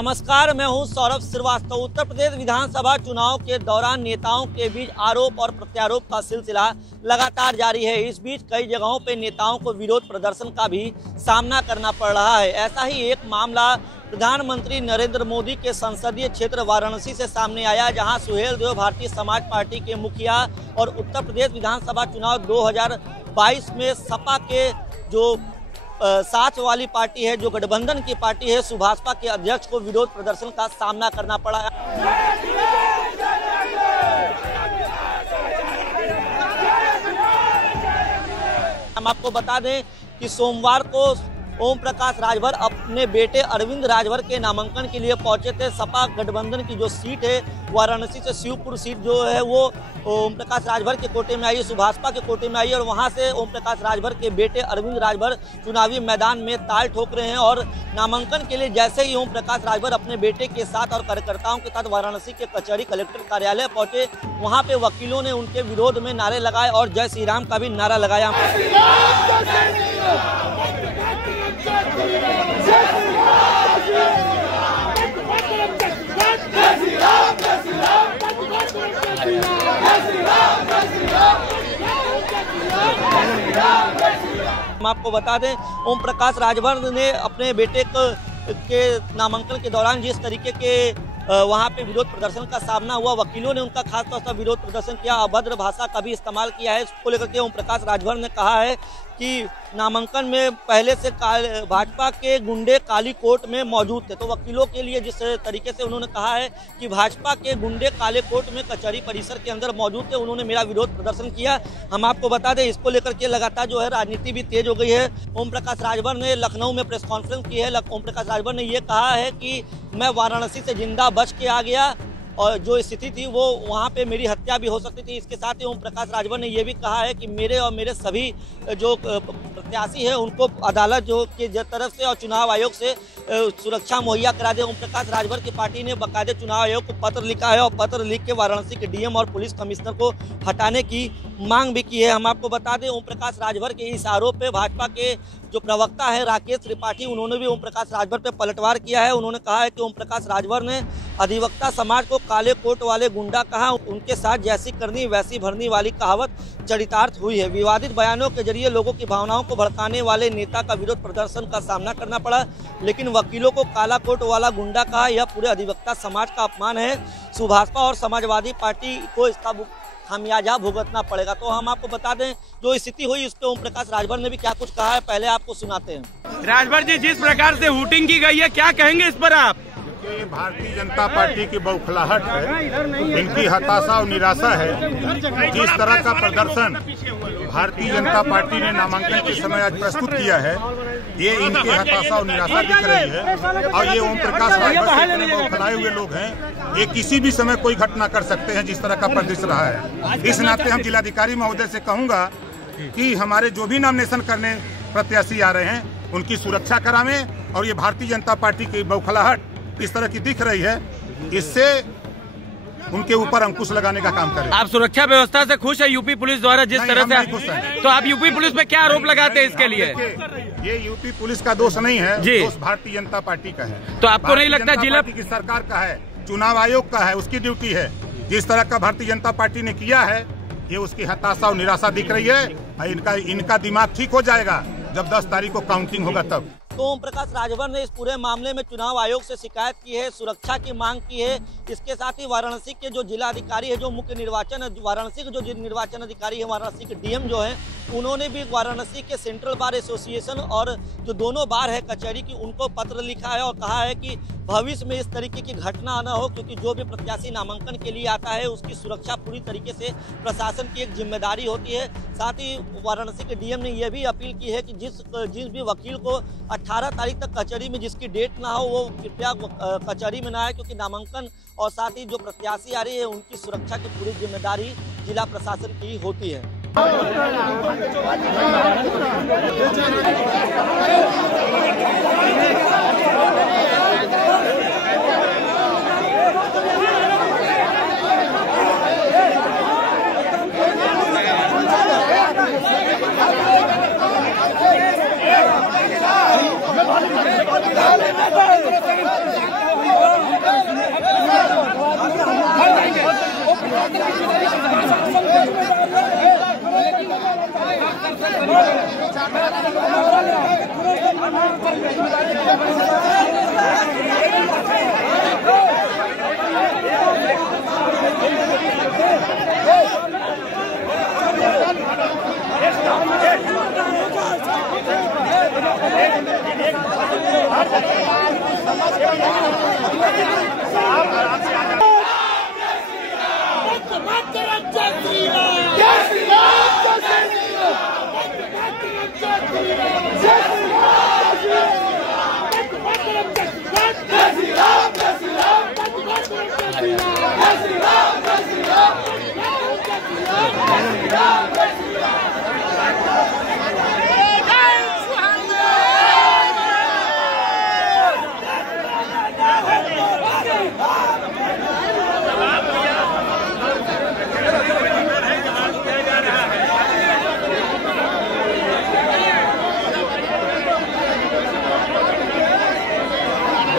नमस्कार, मैं हूं सौरभ श्रीवास्तव। उत्तर प्रदेश विधानसभा चुनाव के दौरान नेताओं के बीच आरोप और प्रत्यारोप का सिलसिला लगातार जारी है। इस बीच कई जगहों पर नेताओं को विरोध प्रदर्शन का भी सामना करना पड़ रहा है। ऐसा ही एक मामला प्रधानमंत्री नरेंद्र मोदी के संसदीय क्षेत्र वाराणसी से सामने आया, जहां सुहेलदेव भारतीय समाज पार्टी के मुखिया और उत्तर प्रदेश विधानसभा चुनाव 2022 में सपा के जो साथ वाली पार्टी है, जो गठबंधन की पार्टी है, सुभाषपा के अध्यक्ष को विरोध प्रदर्शन का सामना करना पड़ा। हम आपको बता दें कि सोमवार को ओम प्रकाश राजभर अपने बेटे अरविंद राजभर के नामांकन के लिए पहुंचे थे। सपा गठबंधन की जो सीट है वाराणसी से शिवपुर सीट जो है वो ओम प्रकाश राजभर के कोटे में आई, सुभाषपा के कोटे में आई और वहां से ओम प्रकाश राजभर के बेटे अरविंद राजभर चुनावी मैदान में ताल ठोक रहे हैं। और नामांकन के लिए जैसे ही ओम प्रकाश राजभर अपने बेटे के साथ और कार्यकर्ताओं के साथ वाराणसी के कचहरी कलेक्टर कार्यालय पहुंचे, वहां पे वकीलों ने उनके विरोध में नारे लगाए और जय श्री राम का भी नारा लगाया। हम आपको बता दें, ओम प्रकाश राजभर ने अपने बेटे के नामांकन के दौरान जिस तरीके के वहां पे विरोध प्रदर्शन का सामना हुआ, वकीलों ने उनका खासतौर से विरोध प्रदर्शन किया, अभद्र भाषा का भी इस्तेमाल किया है। इसको लेकर के ओम प्रकाश राजभर ने कहा है कि नामांकन में पहले से भाजपा के गुंडे काली कोट में मौजूद थे। तो वकीलों के लिए जिस तरीके से उन्होंने कहा है कि भाजपा के गुंडे काले कोट में कचहरी परिसर के अंदर मौजूद थे, उन्होंने मेरा विरोध प्रदर्शन किया। हम आपको बता दें, इसको लेकर के लगातार जो है राजनीति भी तेज हो गई है। ओम प्रकाश राजभर ने लखनऊ में प्रेस कॉन्फ्रेंस की है। ओम प्रकाश राजभर ने ये कहा है कि मैं वाराणसी से जिंदा बच के आ गया और जो स्थिति थी वो वहाँ पे मेरी हत्या भी हो सकती थी। इसके साथ ही ओम प्रकाश राजभर ने यह भी कहा है कि मेरे और मेरे सभी जो प्रत्याशी हैं उनको अदालत जो की तरफ से और चुनाव आयोग से सुरक्षा मुहैया करा दे। ओम प्रकाश राजभर की पार्टी ने बाकायदे चुनाव आयोग को पत्र लिखा है और पत्र लिख के वाराणसी के डीएम और पुलिस कमिश्नर को हटाने की मांग भी की है। हम आपको बता दें, ओम प्रकाश राजभर के इस आरोप पे भाजपा के जो प्रवक्ता है राकेश त्रिपाठी, उन्होंने भी ओम प्रकाश राजभर पे पलटवार किया है। उन्होंने कहा है कि ओम प्रकाश राजभर ने अधिवक्ता समाज को काले कोट वाले गुंडा कहा, उनके साथ जैसी करनी वैसी भरनी वाली कहावत चरितार्थ हुई है। विवादित बयानों के जरिए लोगों की भावनाओं को भड़काने वाले नेता का विरोध प्रदर्शन का सामना करना पड़ा, लेकिन वकीलों को काला कोट वाला गुंडा कहा, यह पूरे अधिवक्ता समाज का अपमान है। सुभाषपा और समाजवादी पार्टी को इसका खामियाजा भुगतना पड़ेगा। तो हम आपको बता दें जो स्थिति हुई उस पर ओम प्रकाश राजभर ने भी क्या कुछ कहा है, पहले आपको सुनाते हैं। राजभर जी, जिस प्रकार से हूटिंग की गई है, क्या कहेंगे इस पर आप? ये भारतीय जनता पार्टी की बौखलाहट है, इनकी हताशा और निराशा है। जिस तरह का प्रदर्शन भारतीय जनता पार्टी ने नामांकन के समय आज प्रस्तुत किया है, ये इनकी हताशा और निराशा दिख रही है। और ये ओम प्रकाश राजभर के बौखलाए हुए लोग हैं, ये किसी भी समय कोई घटना कर सकते हैं जिस तरह का परिदृश्य रहा है। इस नाते हम जिलाधिकारी महोदय से कहूँगा कि हमारे जो भी नॉमिनेशन करने प्रत्याशी आ रहे हैं उनकी सुरक्षा करावें और ये भारतीय जनता पार्टी की बौखलाहट इस तरह की दिख रही है, इससे उनके ऊपर अंकुश लगाने का काम करें। आप सुरक्षा व्यवस्था से खुश है यूपी पुलिस द्वारा जिस तरह से? खुश है। तो आप यूपी पुलिस पे क्या आरोप लगाते हैं इसके लिए? ये यूपी पुलिस का दोष नहीं है, दोष भारतीय जनता पार्टी का है। तो आपको नहीं लगता जिला की सरकार का है, चुनाव आयोग का है, उसकी ड्यूटी है। जिस तरह का भारतीय जनता पार्टी ने किया है, ये उसकी हताशा और निराशा दिख रही है। इनका दिमाग ठीक हो जाएगा जब 10 तारीख को काउंटिंग होगा तब। तो ओम प्रकाश राजभर ने इस पूरे मामले में चुनाव आयोग से शिकायत की है, सुरक्षा की मांग की है। इसके साथ ही वाराणसी के जो जिला अधिकारी है, जो मुख्य निर्वाचन वाराणसी के जो निर्वाचन अधिकारी है, वाराणसी के डीएम जो है, उन्होंने भी वाराणसी के सेंट्रल बार एसोसिएशन और जो दोनों बार है कचहरी की, उनको पत्र लिखा है और कहा है कि भविष्य में इस तरीके की घटना न हो, क्योंकि जो भी प्रत्याशी नामांकन के लिए आता है उसकी सुरक्षा पूरी तरीके से प्रशासन की एक जिम्मेदारी होती है। साथ ही वाराणसी के डीएम ने यह भी अपील की है कि जिस भी वकील को 18 तारीख तक कचहरी में जिसकी डेट ना हो वो कृपया कचहरी में ना आए, क्योंकि नामांकन और साथ ही जो प्रत्याशी आ रही है उनकी सुरक्षा की पूरी जिम्मेदारी जिला प्रशासन की होती है।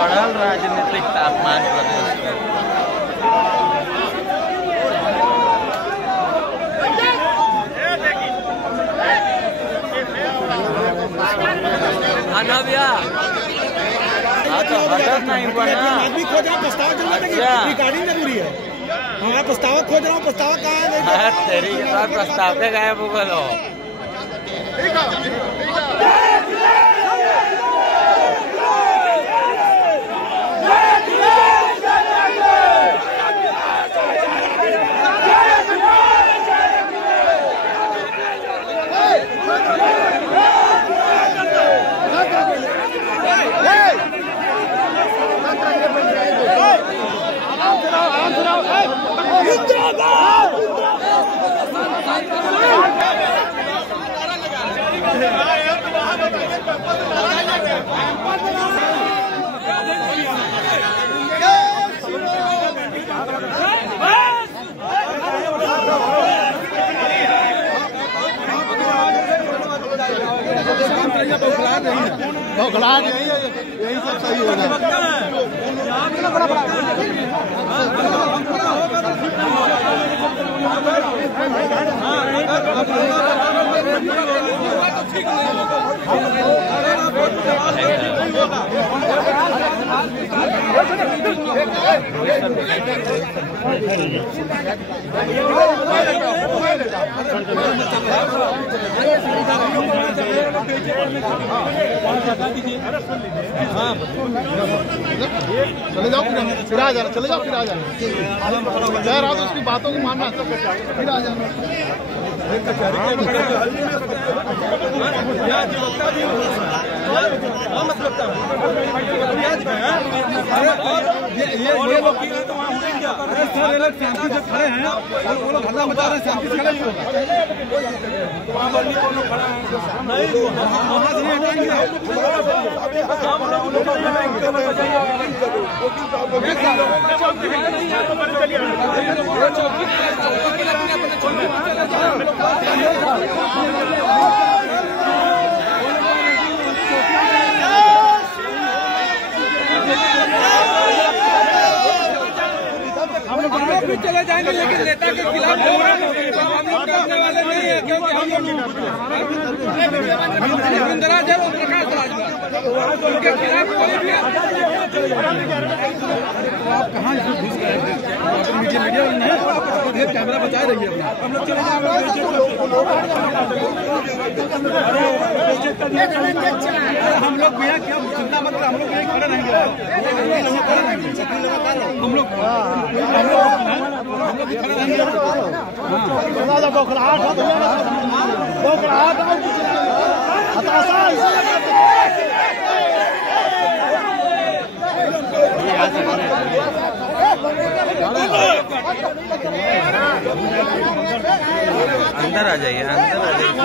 बढ़ल राजनीतिक तापमान प्रदेश में। हाँ भैया, हाँ तो हटत नहीं बना। आदमी खोज रहा प्रस्ताव जमा रिकॉर्डिंग जरूरी है। हाँ प्रस्ताव खोज रहा हूँ, प्रस्ताव कहाँ है? तेरी के साथ प्रस्ताव के गायब हो गए। बौखला नहीं है, यही सब सही होगा। चले जाओ फिर आ जाना, चले जाओ फिर आ जाना। कह रहा तो उसकी बातों को मानना, फिर आ जाना। ये लोग तो वहाँ होंगे क्या? अरे सर, ये लोग शांति से खड़े हैं, वो लोग हल्ला मचा रहे हैं, शांति से खड़े नहीं होगा। वहाँ बल्ली को लोग खड़ा है, नहीं वहाँ से नहीं हटाएंगे। हम लोग चले जाएंगे, लेकिन नेता के खिलाफ हम लोग करने वाले नहीं है, क्योंकि हम लोग इंदिरा जब प्रकाश राज उनके खिलाफ कोई भी आप कहाँ घुस गए मीडिया में नहीं, आपको ढेर कैमरा बचाए रहिए। हम लोग चले जाएंगे, हम लोग भैया क्या चिंता मत, हम लोग यहीं खड़े रहेंगे, हम लोग खड़े रहेंगे। बौखलाहट अंदर आ जाइए, अंदर आ जाइए।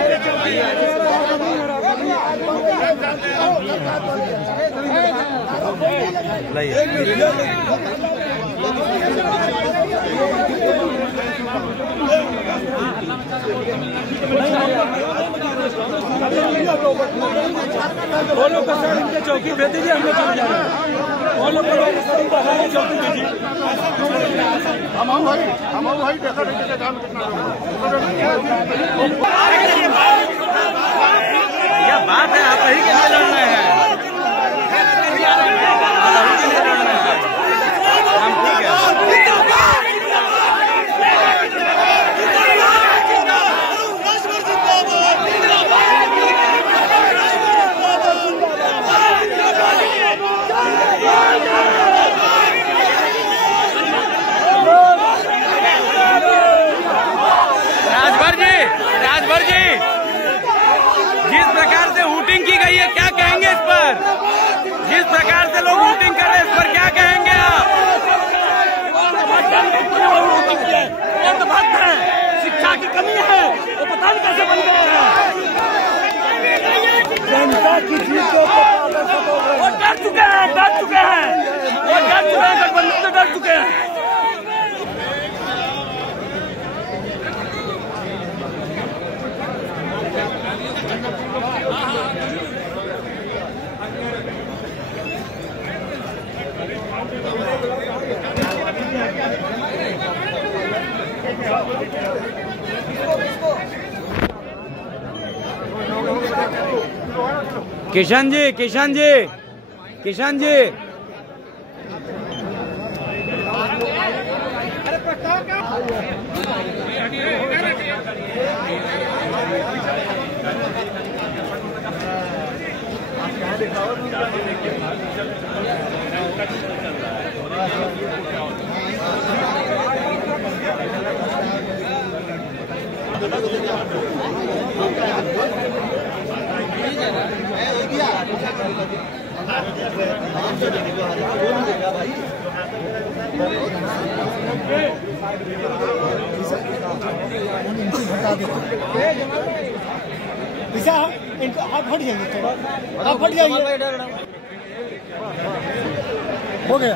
वो लोग इनके चौकी भेज दीजिए, हम लोग चले जाएंगे। हम भाई देखा देखा काम कितना क्या बात है, आप वही के लिए लड़ रहे हैं, हम ठीक है। राजभर जी, जिस प्रकार से हूटिंग की गई है क्या कहेंगे इस पर? जिस प्रकार से लोग हूटिंग कर रहे हैं इस पर क्या कहेंगे आप? शिक्षा की कमी है, वो पता नहीं कैसे बन गए हैं। जनता की जीत को वो डर चुके हैं, गठबंधन से डर चुके हैं। किशन जी, किशन जी, किशन जी, आप हट जाइए, आप हट जाइए, हो गया।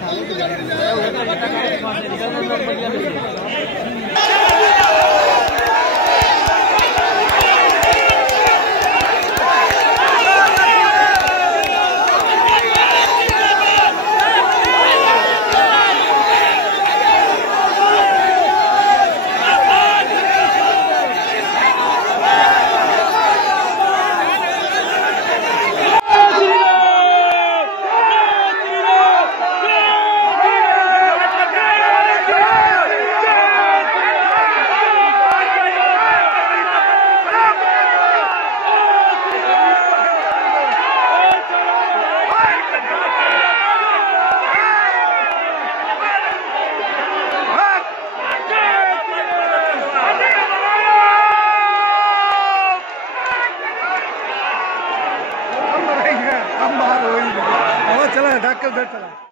चला ढाक कर चला।